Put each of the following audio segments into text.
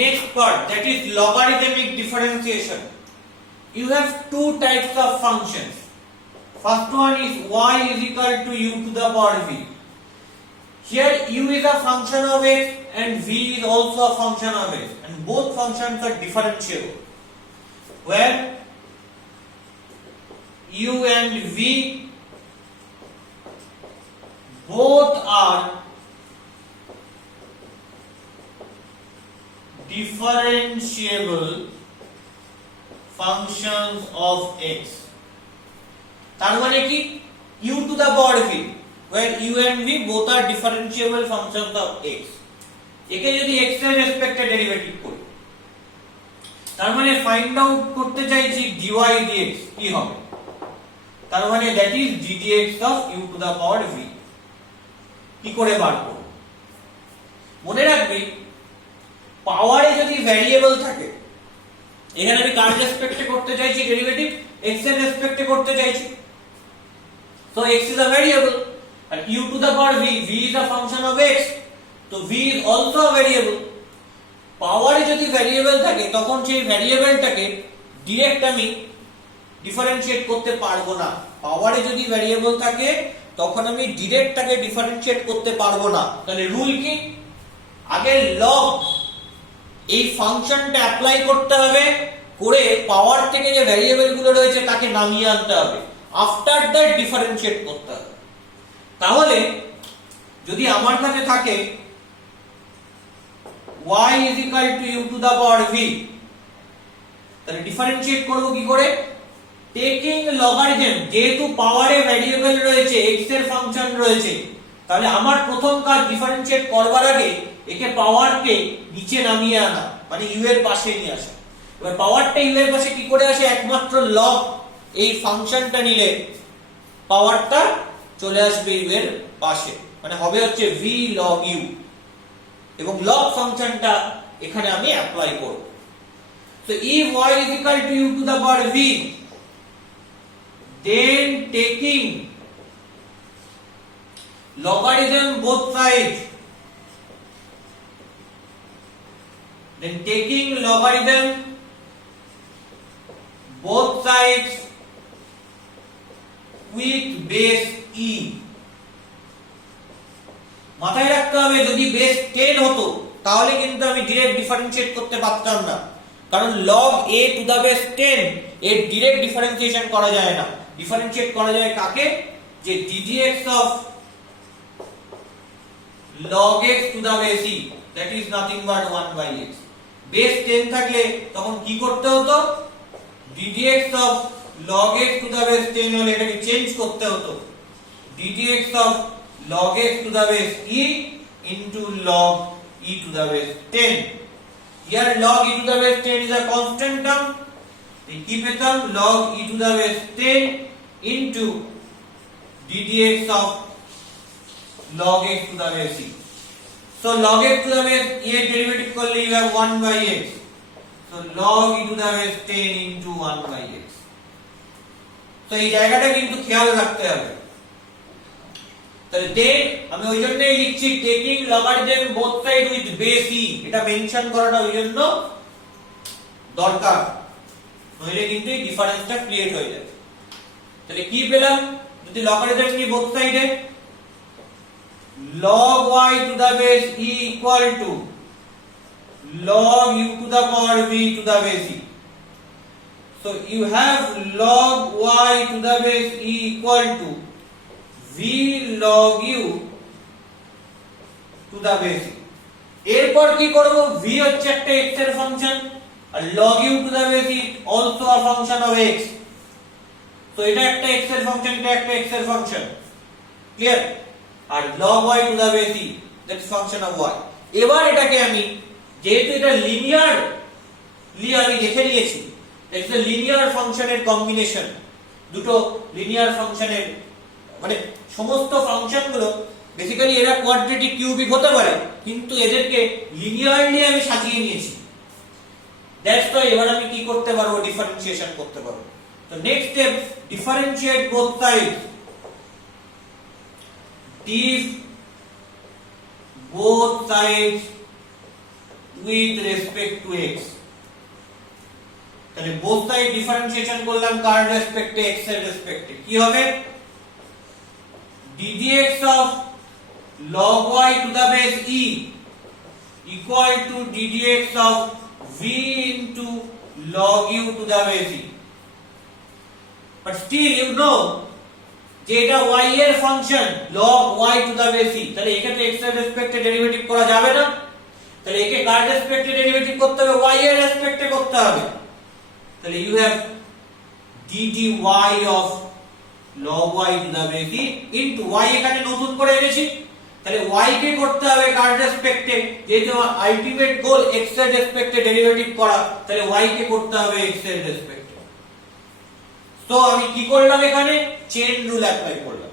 Next part, that is logarithmic differentiation. You have two types of functions. First one is y is equal to u to the power v. Here u is a function of x and v is also a function of x, and both functions are differentiable. Where u and v both are differentiable functions of x. তার মানে কি u to the power v, where u and v both are differentiable functions of x. একে যদি x এর রেসপেক্টে derivative করি, তার মানে ফাইন্ড আউট করতে চাইছি dy dx কি হবে। তার মানে that is d dx of u to the power v। কি করে বার করব? মনে রাখবি পাওয়ারে যদি ভ্যারিয়েবল থাকে, এখানে আমি কার রেসপেক্টে করতে চাইছি ডেরিভেটিভ, x এর রেসপেক্টে করতে চাইছি, so x is a variable and u to the power v, v is a function of x, so v is also a variable। পাওয়ারে যদি ভ্যারিয়েবল থাকে তখন সেই ভ্যারিয়েবলটাকে ডাইরেক্ট আমি ডিফারেনশিয়েট করতে পারবো না। পাওয়ারে যদি ভ্যারিয়েবল থাকে তখন আমি ডাইরেক্ট তাকে ডিফারেনশিয়েট করতে পারবো না। তাহলে রুল কি? আগে লগ এই ফাংশনটা অ্যাপ্লাই করতে হবে, করে পাওয়ার থেকে যে ভ্যারিয়েবল গুলো রয়েছে তাকে নামিয়ে আনতে হবে, আফটার দ্যাট ডিফারেনশিয়েট করতে হবে। তাহলে যদি আমার কাছে থাকে y is equal to u to the power v, তাহলে ডিফারেনশিয়েট করব কি করে? টেকিং লগারিদম, যেহেতু পাওয়ারে ভ্যারিয়েবল রয়েছে, x এর ফাংশন রয়েছে, তাহলে আমার প্রথম কাজ ডিফারেনশিয়েট করবার আগে একে পাওয়ারকে নিচে নামিয়ে আনা, মানে u এর পাশে নিয়ে আসা। এবার পাওয়ারটা u এর পাশে কি করে আসে? একমাত্র লগ এই ফাংশনটা নিলে পাওয়ারটা চলে আসবে u এর পাশে, মানে হবে হচ্ছে v log u, এবং লগ ফাংশনটা এখানে আমি অ্যাপ্লাই করব। So if y is equal to u to the power v, then taking logarithm both sides, then taking logarithm both sides with base e, মাথায় রাখতে হবে যদি বেস 10 হতো তাহলে কিন্তু আমি ডাইরেক্ট ডিফারেনশিয়েট করতে পারতাম না, কারণ log a to the base 10 এর ডাইরেক্ট ডিফারেন্সিয়েশন করা যায় না। ডিফারেন্সিয়েট করা যায় কাকে? যে d dx of log x to the base e, that is nothing but 1 by x। Base 10 থাকলে তখন কি করতে হতো? d dx of log x to the base 10 হলে এটাকে চেঞ্জ করতে হতো, d dx of log x to the base e into log e to the base 10। Here log e to the base 10 is a constant term, we keep it term log e to the base 10 into d dx of log x to the base e। So log x to the base e এর derivative করলে you have 1 by x, so log e to the base 10 into 1 by x। তো এই জায়গাটা কিন্তু খেয়াল রাখতে হবে। তাহলে দেন আমি ওই জন্যই লিখছি taking logarithm both side with base e, এটা মেনশন করাটা ওই জন্য দরকার, নইলে কিন্তু এই ডিফারেন্সটা ক্রিয়েট হয়ে যাবে। তাহলে কি পেলাম? যদি লগারিদম নিই বোথ সাইডে, log y to the base e equal to log u to the power v to the base e। So you have log y to the base e equal to v log u to the base e। এরপর কি করব? v হচ্ছে একটা x এর function, আর log u to the base e also a function of x, তো এটা একটা x এর ফাংশন, এটা একটা x এর ফাংশন, ক্লিয়ার? আর log y to the base e that is function of y। এবার এটাকে আমি, যেহেতু এটা লিনিয়ারলি আমি লিখে নিয়েছি, it's a linear ফাংশনের কম্বিনেশন, দুটো লিনিয়ার ফাংশনের, মানে সমস্ত ফাংশনগুলো বেসিক্যালি এরা কোয়াড্রেটিক কিউবিক হতে পারে, কিন্তু এদেরকে লিনিয়ারলি আমি সাজিয়ে নিয়েছি। দ্যাটস ওয়াই এবার আমি কি করতে পারবো? ডিফারেন্সিয়েশন করতে পারবো। তো next step, differentiate both sides. if both sides with respect to x, তাহলে both side differentiation করলাম কার রেসপেক্টে, x এর রেসপেক্টে, কি হবে ddx of log y to the base e equal to ddx of v into log u to the base e. But still you know যে এটা y এর function log y to the base e, তাহলে এখানে x এর রেসপেক্টে derivative করা যাবে না, তাহলে একে কার রেসপেক্টে ডেরিভেটিভ করতে হবে, y এর রেসপেক্টে করতে হবে, তাহলে you have dy of log y to the base e into y এখানে নতুন করে এনেছি, তাহলে y কে করতে হবে কার রেসপেক্টে, যেহেতু আলটিমেট গোল x এর রেসপেক্টে ডেরিভেটিভ করা, তাহলে y কে করতে হবে x এর রেসপেক্টে। তো আমি কি করলাম, এখানে চেইন রুল অ্যাপ্লাই করলাম,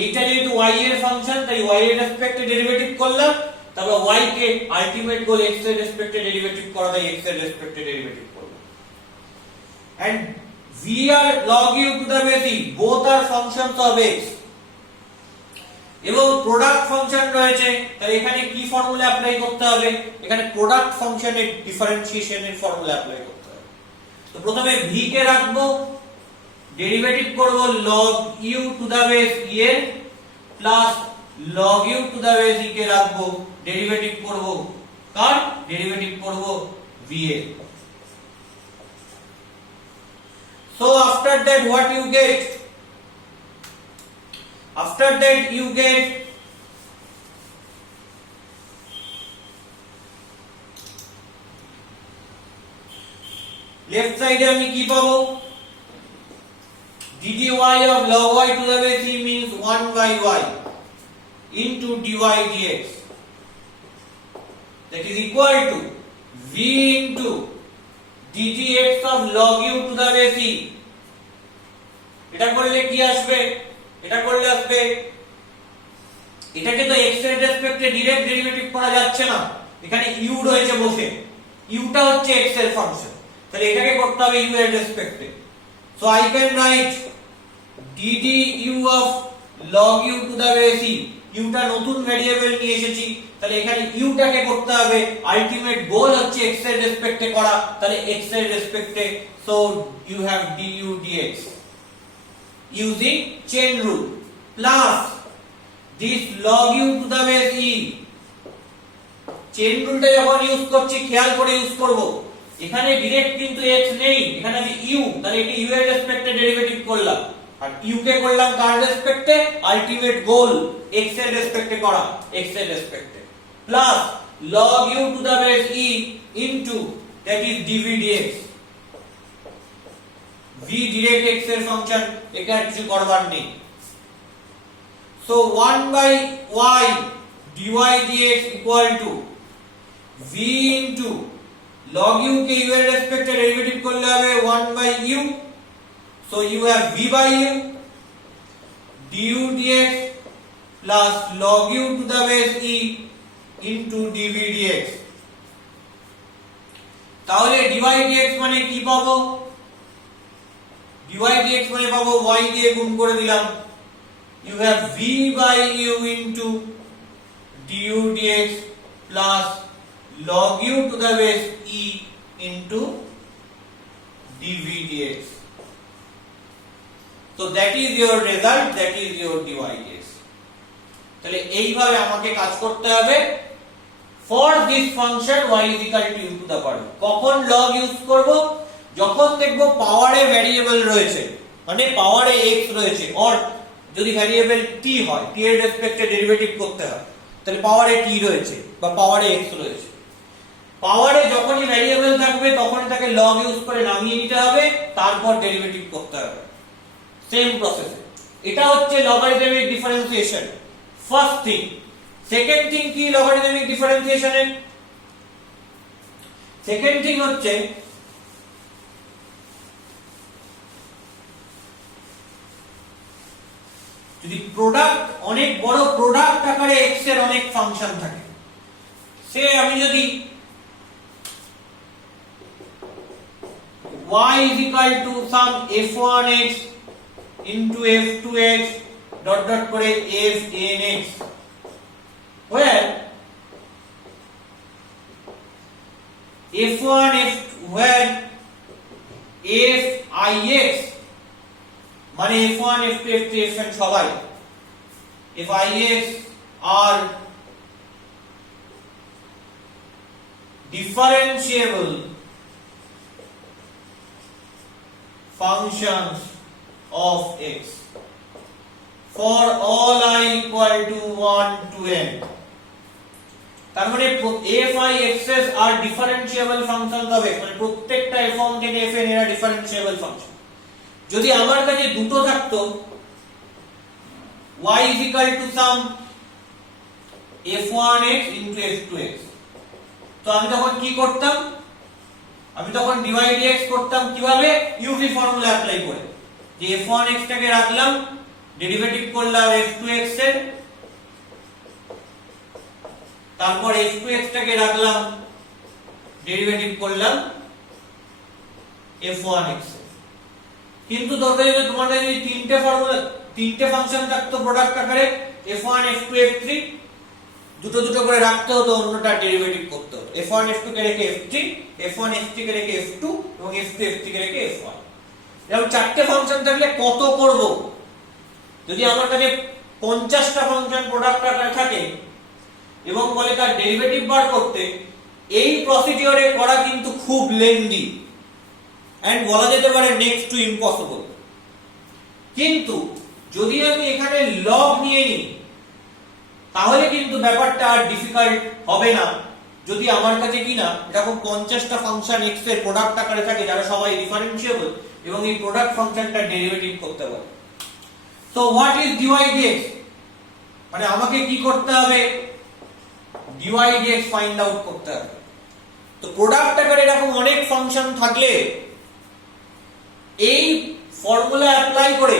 এইটা যেহেতু y এর ফাংশন তাই y এর রেসপেক্টে ডেরিভেটিভ করলাম, তারপর y কে আলটিমেট গোল x এর রেসপেক্টে ডেরিভেটিভ করা, তাই x এর রেসপেক্টে ডেরিভেটিভ করলাম। and v are log u to the base e, both are functions of x, এবং প্রোডাক্ট ফাংশন রয়েছে, তাহলে এখানে কি ফর্মুলা অ্যাপ্লাই করতে হবে, এখানে প্রোডাক্ট ফাংশনের ডিফারেন্সিয়েশনের ফর্মুলা অ্যাপ্লাই করতে হবে। তো প্রথমে v কে রাখবো, ডেরিভেটিভ করব log u to the base e এর plus log u to the base e কে রাখবো, ডেরিভেটিভ করব কার, ডেরিভেটিভ করব v এর। So after that what you get, after that you get left side আমি কি পাবো, dy of log y to the base e means 1 by y into dy dx, that is equal to v into ddx of log u to the base e, এটা করলে কি আসবে, এটা করলে আসবে, এটাকে তো x এর রেসপেক্টে ডাইরেক্ট ডেরিভেটিভ করা যাচ্ছে না, এখানে u রয়েছে বসে, u টা হচ্ছে x এর ফাংশন, তাহলে এটাকে করতে হবে u এর রেসপেক্টে। So I can write ddu of log u to the base e, u টা নতুন ভেরিয়েবল নিয়ে এসেছি, তাহলে এখানে u টাকে করতে হবে, আলটিমেট গোল হচ্ছে x এর রেসপেক্টে করা, তাহলে x এর রেসপেক্টে, so you have du dx using chain rule plus this log u to the base e, chain রুলটা যখন ইউজ করছি খেয়াল করে ইউজ করব, এখানে ডাইরেক্ট কিন্তু x নেই, এখানে আছে u, তাহলে একে u এর রেসপেক্টে ডেরিভেটিভ করলাম, আর u কে করলাম কার রেসপেক্টে, আলটিমেট গোল x এর রেসপেক্টে করা, x এর রেসপেক্টে plus log u to the base e into that is dv dx, v direct x এর ফাংশন, এখানে কিছু করবার নেই। So 1 by y dy dx equal to v into log u K u এর রেসপেক্টে ডেরিভেটিভ করলে হবে 1 by u, so you have v by u du dx plus log u to the base e into dv dx, তাহলে dy dx মানে কি পাবো, dy dx মানে পাবো y দিয়ে গুণ করে দিলাম, you have v by u into du dx plus log u to the base e into dv dx, so that is your result, that is your dy dx। তাহলে এইভাবে আমাকে কাজ করতে হবে for this function y is equal to u to the power, কখন log use করব, যখন দেখব পাওয়ারে ভেরিয়েবল রয়েছে, মানে পাওয়ারে x রয়েছে, অর যদি ভেরিয়েবল t হয়, t এর রেসপেক্টে ডেরিভেটিভ করতে হয়, তাহলে পাওয়ারে t রয়েছে বা পাওয়ারে x রয়েছে, পাওয়ারে যখনই ভেরিয়েবল থাকবে তখন তাকে log ইউজ করে নামিয়ে নিতে হবে, তারপর ডেরিভেটিভ করতে হবে, সেম প্রসেস। এটা হচ্ছে logarithmic differentiation, first thing. Second thing কি লগারিদমিক ডিফারেন্সিয়েশনের, সেকেন্ড থিং হচ্ছে যদি প্রোডাক্ট অনেক বড় প্রোডাক্ট আকারে x এর অনেক ফাংশন থাকে, সে আমি যদি y is equal to some f1x into f2x dot dot করে fnx, where f1 f where f ix মানে f1 f2 f3 fn সবাই if ix are differentiable functions of x for all I equal to 1 to n তার মানে f i x's are differentiable functions of x মানে প্রত্যেকটা f1 থেকে fn এরা differentiable function যদি আমার কাছে দুটো থাকতো y is equal to sum f1x into f2x তো আমি তখন কি করতাম আমি তখন ডিভাইড x করতাম কিভাবে uv ফর্মুলা অ্যাপ্লাই করে যে f1x টাকে রাখলাম ডেরিভেটিভ করলাম f2x এর তারপর f2x টাকে রাখলাম ডেরিভেটিভ করলাম f1x এর কিন্তু দরকার যদি তোমার কাছে তিনটে ফর্মুলা তিনটে ফাংশন থাকতো প্রোডাক্ট আকারে f1 f2 f3 দুটো দুটো করে রাখতে হতো অন্যটা ডেরিভেটিভ করতে হতো f1 f2 কে রেখে f3 f1 f3 কে রেখে f2 এবং f2 f3 কে রেখে f1 এরকম চারটে ফাংশন থাকলে কত করব যদি আমার কাছে 50টা ফাংশন প্রোডাক্ট আকারে থাকে এবং বলে তার ডেরিভেটিভ বার করতে এই প্রসিডিওরে করা কিন্তু খুব লেন্দি এন্ড বলা যেতে পারে নেক্সট টু ইম্পসিবল কিন্তু যদি আমি এখানে লগ নিয়ে নিই তাহলে কিন্তু ব্যাপারটা আর ডিফিকাল্ট হবে না যদি আমার কাছে কিনা এরকম 50টা ফাংশন x এর প্রোডাক্ট আকারে থাকে যারা সবাই ডিফারেন্সিয়েবল এবং এই প্রোডাক্ট ফাংশনটা ডেরিভেটিভ করতে পারে so what is dy dx মানে আমাকে কি করতে হবে dy dx ফাইন্ড আউট করতে হবে তো প্রোডাক্ট আকারে এরকম অনেক ফাংশন থাকলে এই ফর্মুলা অ্যাপ্লাই করে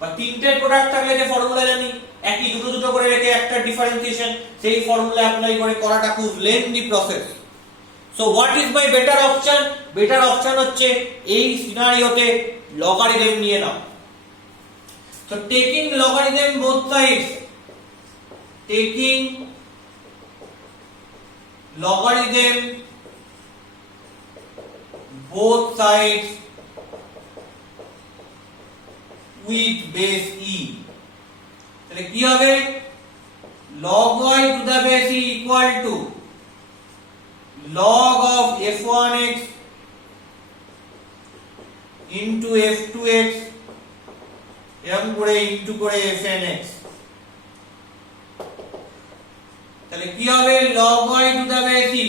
বা তিনটে প্রোডাক্ট থাকলে যে ফর্মুলা জানি একই দুটো দুটো করে রেখে একটা ডিফারেন্সিয়েশন সেই ফর্মুলা অ্যাপ্লাই করে করাটা খুব lengthy process so what is my better option হচ্ছে এই সিনারিওতে লগারিদম নিয়ে নাও তো taking logarithm both sides taking logarithm both sides with base e তাহলে কি হবে log y to the base e equal to log of f1x into f2x এরকম করে into করে fnx তাহলে কি হবে log y to the base e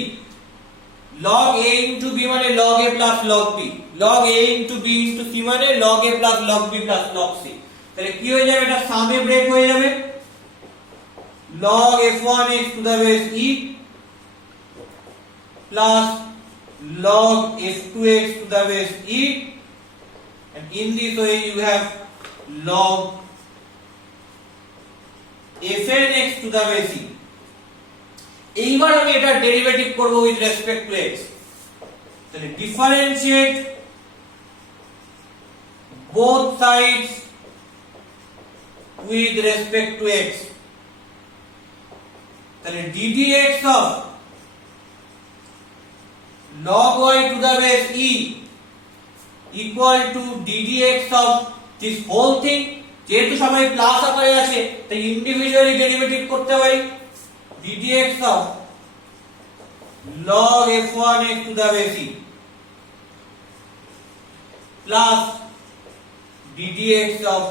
log a into b মানে log a plus log b log a into b into c মানে log a plus log b plus log c তাহলে কি হয়ে যাবে এটা সামে ব্রেক হয়ে যাবে log f1x to the base e plus log f2x to the base e and in this way you have log fnx to the base e এইবার আমি এটা ডেরিভেটিভ করব উইথ রেসপেক্ট টু x তাহলে differentiate both sides with respect to x তাহলে ddx of log y to the base e equal to ddx of this whole thing যেহেতু সবাই plus আকারে আছে তাই ইন্ডিভিজুয়ালি ডেরিভেটিভ করতে পারি ddx of log f1x to the base e plus ddx of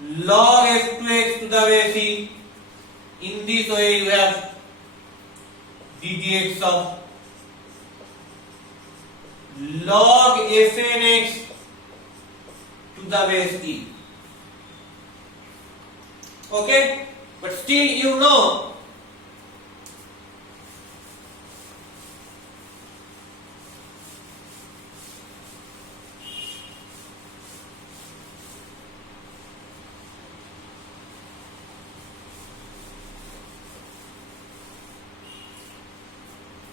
log f2x to the base e in this way you have ddx of log fnx to the base e okay but still you know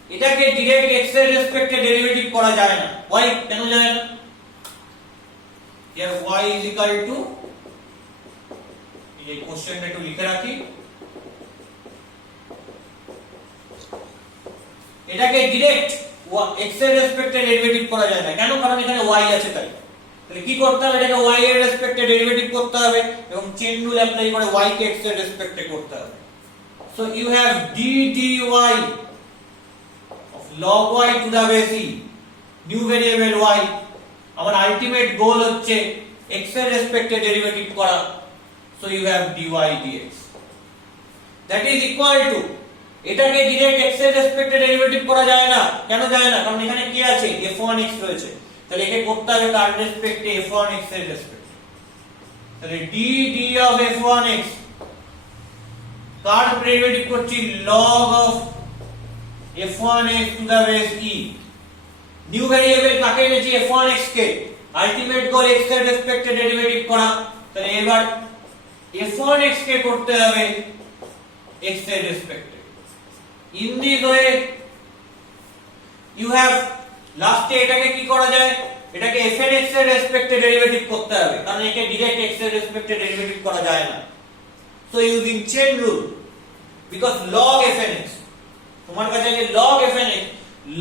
এটাকে direct x এর রেসপেক্টে derivative করা যায় না why কেন যায় না here y is equal to এই কোশ্চেনটা একটু লিখে রাখি এটাকে ডাইরেক্ট x এর রেসপেক্টে ডেরিভেটিভ করা যায় না, কেন? কারণ এখানে y আছে তাই। তাহলে কি করতে হবে? এটাকে y এর রেসপেক্টে ডেরিভেটিভ করতে হবে এবং চেইন রুল অ্যাপ্লাই করে y কে x এর রেসপেক্টে করতে হবে। So you have d dy of log y to the base e, new variable y। আমার আলটিমেট গোল হচ্ছে x এর রেসপেক্টে ডেরিভেটিভ করা। So you have dy dx that is equal to, এটাকে ডাইরেক্ট x এর রেসপেক্টে ডেরিভেটিভ করা যায় না, কেন যায় না? কারণ এখানে কি আছে? f1x রয়েছে। তাহলে একে করতে হবে কার রেসপেক্টে? f1x এর রেসপেক্টে। তাহলে d of f1x car derivative করছি? log of f1x to the base e। New variable কাকে এনেছি? f1x কে। আলটিমেট গোল x এর রেসপেক্টে ডেরিভেটিভ করা। তাহলে এবার f1x কে করতে হবে x এর রেসপেক্টে। In this way you have লাস্টে এটাকে কি করা যায়? এটাকে fnx এর রেসপেক্টে ডেরিভেটিভ করতে হবে, কারণ একে ডাইরেক্ট x এর রেসপেক্টে ডেরিভেটিভ করা যায় না। So using chain rule, because log fnx, তোমার কাছে যে log fnx,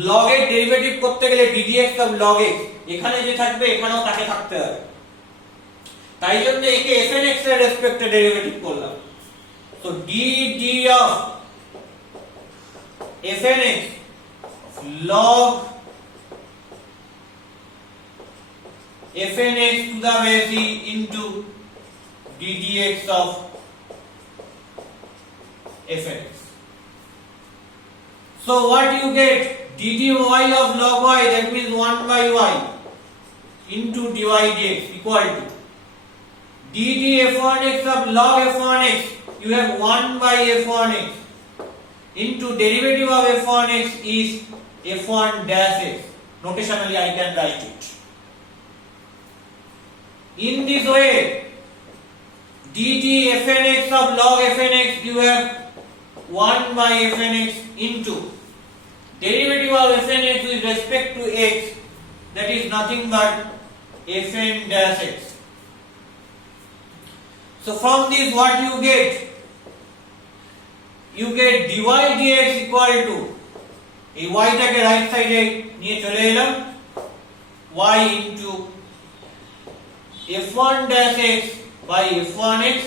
log এর ডেরিভেটিভ করতে গেলে ddx of log x এখানে যে থাকবে এখানেও তাকে থাকতে হবে, তাই জন্য একে fnx এর রেসপেক্টে ডেরিভেটিভ করলাম। So dd of fnx of log fnx to the base e into ddx of fnx. So what you get? dy of log y, that means 1 by y into dy dx equal to dd f1x of log f1x, you have 1 by f1x into derivative of f1x is f1 dash x. Notationally I can write it. In this way, dd fnx of log fnx, you have 1 by fnx into derivative of fnx with respect to x, that is nothing but fn dash x. So from this what you get? You get dy dx equal to, এই y টাকে right সাইডে নিয়ে চলে এলাম, y into f1 dash x by f1x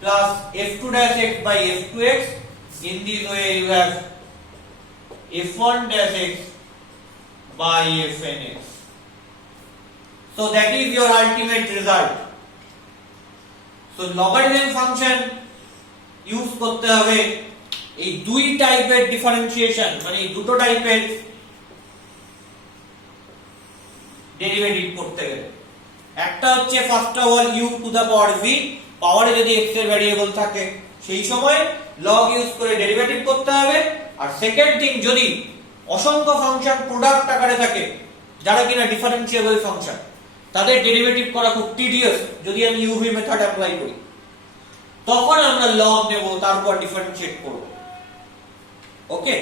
plus f2 dash x by f2x. In this way you have f1 dash x by fnx. So that is your ultimate result. So logarithm function use করতে হবে এই দুই টাইপের differentiation, মানে এই দুটো টাইপের derivative করতে গেলে। একটা হচ্ছে first of all u to the power v, পাওয়ারে যদি x এর ভেরিয়েবল থাকে সেই সময় log ইউজ করে ডেরিভেটিভ করতে হবে। আর সেকেন্ড থিং, যদি অসংখ্য ফাংশন প্রোডাক্ট আকারে থাকে যারা কিনা ডিফারেন্সিয়েবল ফাংশন, তাদের ডেরিভেটিভ করা খুব টিডিয়াস যদি আমি uv মেথড অ্যাপ্লাই করি, তখন আমরা log নেব, তারপর ডিফারেন্সিয়েট করব। ওকে।